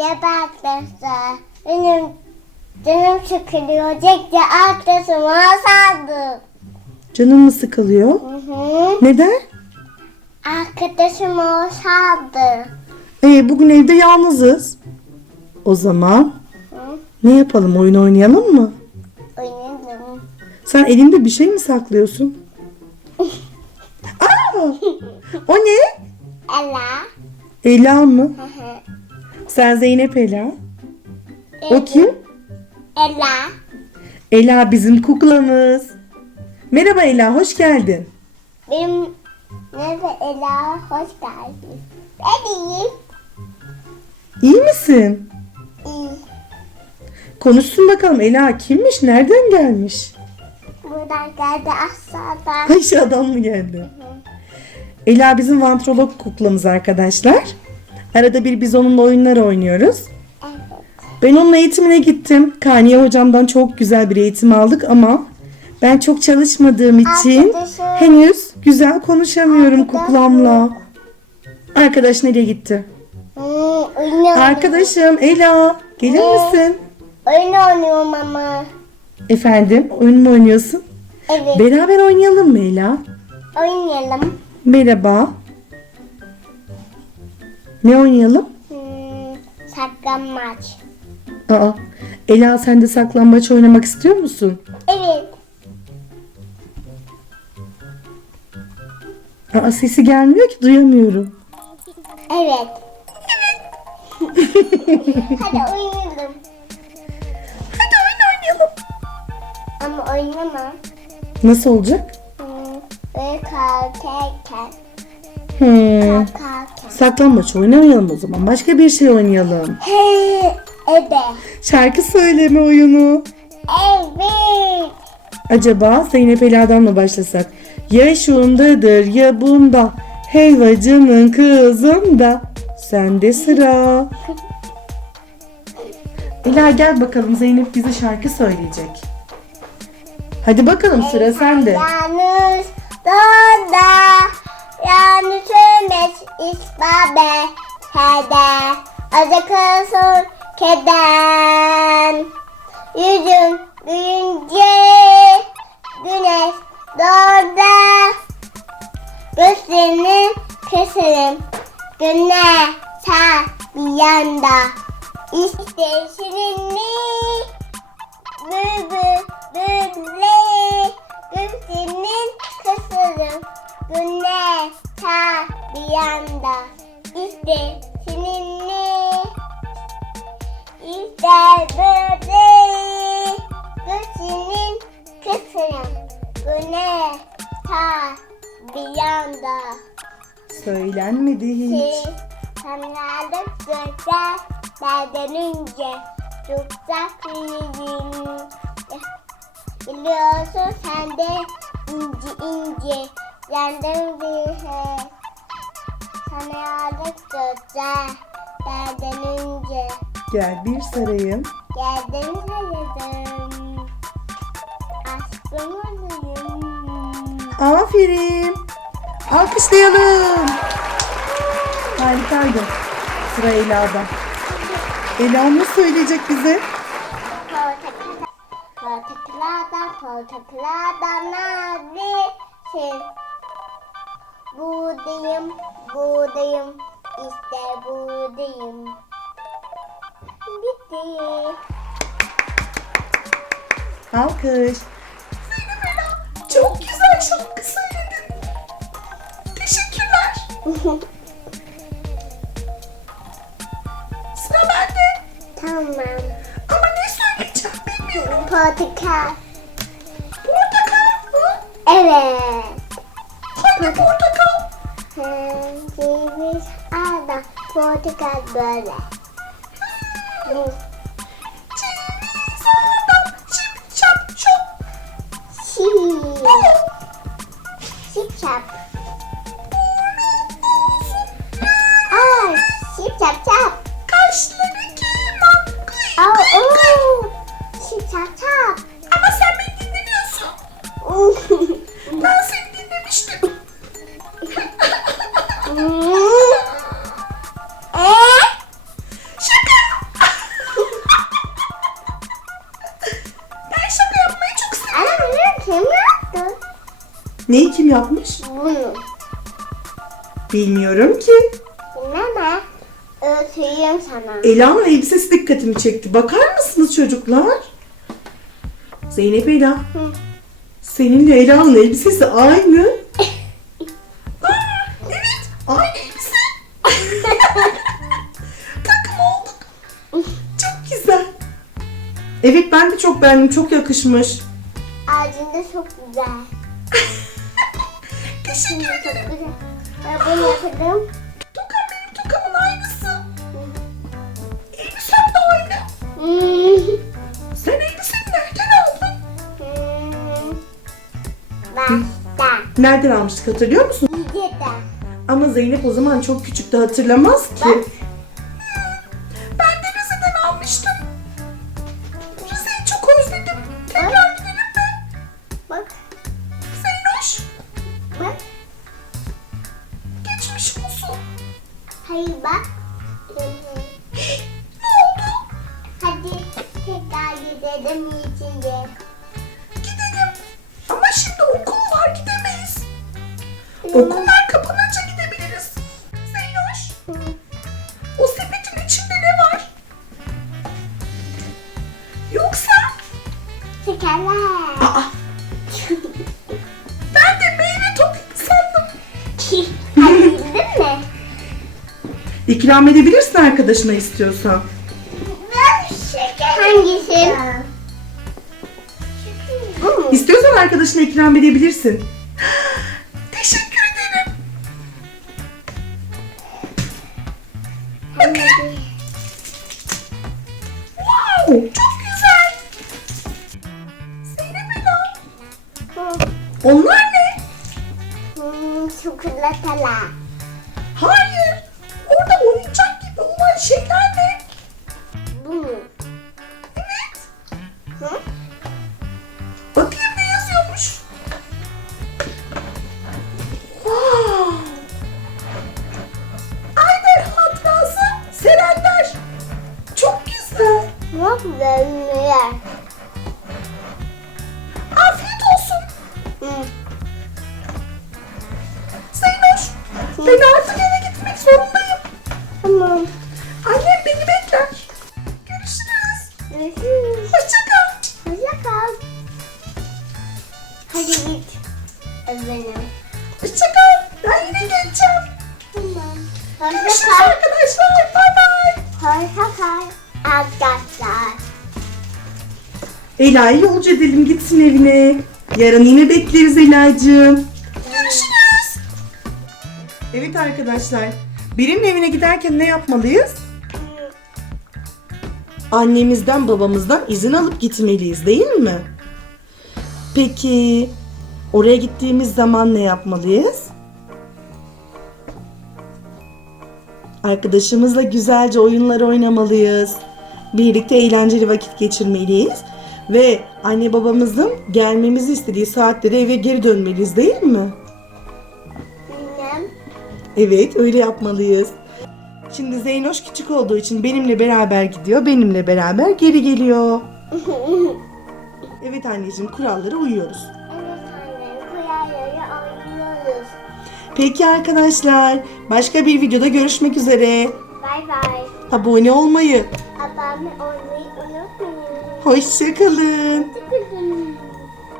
Ne arkadaşlar? Benim canım sıkılıyor. Tek de arkadaşım olsaydı. Canın mı sıkılıyor? Hı hı. Neden? Arkadaşım olsaydı. Ee, bugün evde yalnızız. O zaman Hı? ne yapalım? Oyun oynayalım mı? Oynadım. Sen elinde bir şey mi saklıyorsun? Aa! O ne? Ela. Ela mı? Hı hı. Sen Zeynep Ela. O kim? Ela. Ela bizim kuklamız. Merhaba Ela, hoş geldin. Benim nerede Ela? Hoş geldin. Ben iyiyim. İyi misin? İyi. Konuşsun bakalım Ela kimmiş, nereden gelmiş? Buradan geldi aşağıdan. Aşağıdan mı geldi? Ela bizim vantrolog kuklamız arkadaşlar. Arada bir biz onunla oyunlar oynuyoruz. Ben onun eğitimine gittim. Kaniye hocamdan çok güzel bir eğitim aldık ama ben çok çalışmadığım için Arkadaşım. henüz güzel konuşamıyorum Arkadaşım. kuklamla. Arkadaş nereye gitti? Hmm, oyun oynuyorum. Arkadaşım Ela gelir Ne? misin? Oyun oynuyorum ama. Efendim oyun mu oynuyorsun? Evet. Beraber oynayalım mı Ela? Oynayalım. Merhaba. Ne oynayalım? Hmm, saklanmaç. Aa, Ela sen de saklambaç oynamak istiyor musun? Evet. Aa, sesi gelmiyor ki duyamıyorum. Evet. Hadi oynayalım. Hadi oyun oynayalım. Ama oynama. Nasıl olacak? Hmm, böyle kalkarken. Kalkarken. Saklambaç oynamayalım o zaman. Başka bir şey oynayalım. He, ebe. Şarkı söyleme oyunu. Evet. Acaba Zeynep Ela'dan mı başlasak? Ya şundadır ya bunda. Helvacının kızında. Sende sıra. Ela gel bakalım Zeynep bize şarkı söyleyecek. Hadi bakalım sıra sende. Yanlış donda. İsbabe. Kede. Acıkırsın keden. Yüzün büyünce. Güneş doğda. Gözlerini keserim. Güneş ta bir yanda. İşte şirinli. Bülbül bülbül Ta bir yanda Söylenmedi hiç. Tanrı'nın güzel Benden önce Tutsak yüzün Biliyorsun sen de ince ince. Yandım bir he. Tanrı'nın güzel Benden önce Gel bir sarayım. Geldim hayatım. Aşkım olayım Aferin. Alkışlayalım. Harikaydı. Sıra Ela'da. Ela ne söyleyecek bize? Portakalada, portakalada neredesin? Buradayım, buradayım, işte buradayım. Bitti. Alkış. Güzel şarkı söyledin. Teşekkürler. Sıra bende. Tamam. Ama ne söyleyeceğim bilmiyorum. Portakal. Portakal mı? Evet. Hangi portakal? Ceviz, ada, portakal böyle. Bu. Neyi kim yapmış? Bunu. Bilmiyorum ki. Bilmem Öğreteyim sana. Ela'nın elbisesi dikkatimi çekti. Bakar mısınız çocuklar? Zeynep Ela. Hı. Seninle Ela'nın elbisesi aynı. Aa, evet aynı elbise. Takım olduk. Çok güzel. Evet ben de çok beğendim. Çok yakışmış. Ağacında çok güzel. Ben. Tokan benim tokamın aynısı. Elbisem de aynı. Hmm. Sen elbiseni nereden aldın? Hmm. Başta. Nereden almıştık hatırlıyor musun? Gideden. Ama Zeynep o zaman çok küçüktü hatırlamaz ki. Bak. Okullar kapanınca gidebiliriz. Zeynoş o sepetin içinde ne var? Yoksa... Şekerler. Aa, ben de meyve topu sandım. Hadi bildin mi? İkram edebilirsin arkadaşına istiyorsan. Ben şeker. Hangisi? İstiyorsan arkadaşına ikram edebilirsin. Onlar ne? Hmm, çikolatalar. Hayır. Orada oyuncak gibi olan şeyler ne? Arkadaşlar. Bay bay. Hoşça kal. Arkadaşlar. Ela'yı yolcu edelim gitsin evine. Yarın yine bekleriz Ela'cığım. Görüşürüz. Evet arkadaşlar. Birinin evine giderken ne yapmalıyız? Annemizden babamızdan izin alıp gitmeliyiz değil mi? Peki oraya gittiğimiz zaman ne yapmalıyız? Arkadaşımızla güzelce oyunlar oynamalıyız. Birlikte eğlenceli vakit geçirmeliyiz. Ve anne babamızın gelmemizi istediği saatlere eve geri dönmeliyiz değil mi? Bilmem. Evet öyle yapmalıyız. Şimdi Zeynoş küçük olduğu için benimle beraber gidiyor. Benimle beraber geri geliyor. Evet anneciğim kurallara uyuyoruz. Evet anne. Kuyarları oynuyoruz. Peki arkadaşlar başka bir videoda görüşmek üzere. Bay bay. Abone olmayı, Abone olmayı unutmayın. hoşçakalın. Hoşçakalın.